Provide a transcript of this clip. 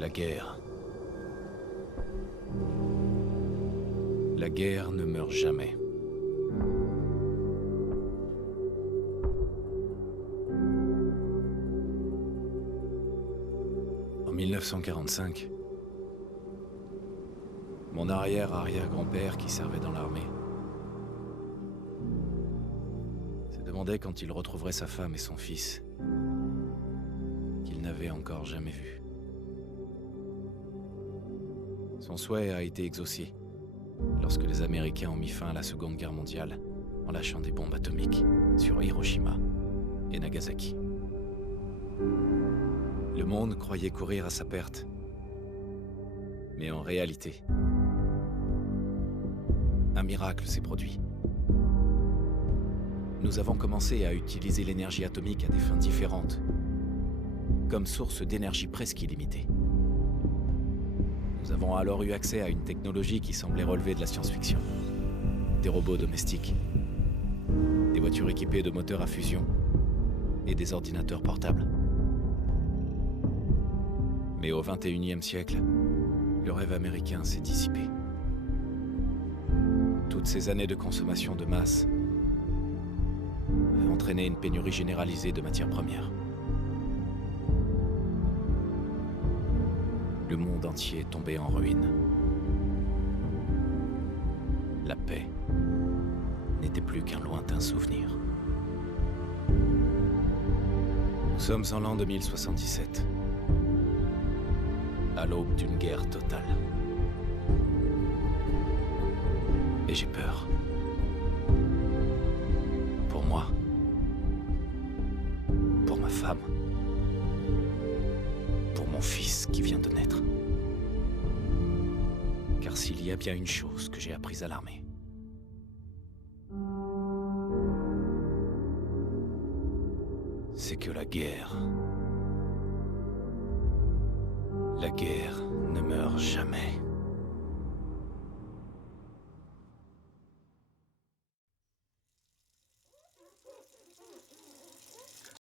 La guerre. La guerre ne meurt jamais. En 1945, mon arrière-arrière-grand-père, qui servait dans l'armée, se demandait quand il retrouverait sa femme et son fils, qu'il n'avait encore jamais vus. Son souhait a été exaucé lorsque les Américains ont mis fin à la Seconde Guerre mondiale en lâchant des bombes atomiques sur Hiroshima et Nagasaki. Le monde croyait courir à sa perte. Mais en réalité, un miracle s'est produit. Nous avons commencé à utiliser l'énergie atomique à des fins différentes, comme source d'énergie presque illimitée. Nous avons alors eu accès à une technologie qui semblait relever de la science-fiction. Des robots domestiques, des voitures équipées de moteurs à fusion et des ordinateurs portables. Mais au XXIe siècle, le rêve américain s'est dissipé. Toutes ces années de consommation de masse avaient entraîné une pénurie généralisée de matières premières. Le monde entier est tombé en ruine. La paix n'était plus qu'un lointain souvenir. Nous sommes en l'an 2077, à l'aube d'une guerre totale. Et j'ai peur. Pour moi. Pour ma femme. Pour mon fils qui vient de naître. Car s'il y a bien une chose que j'ai apprise à l'armée, c'est que la guerre ne meurt jamais.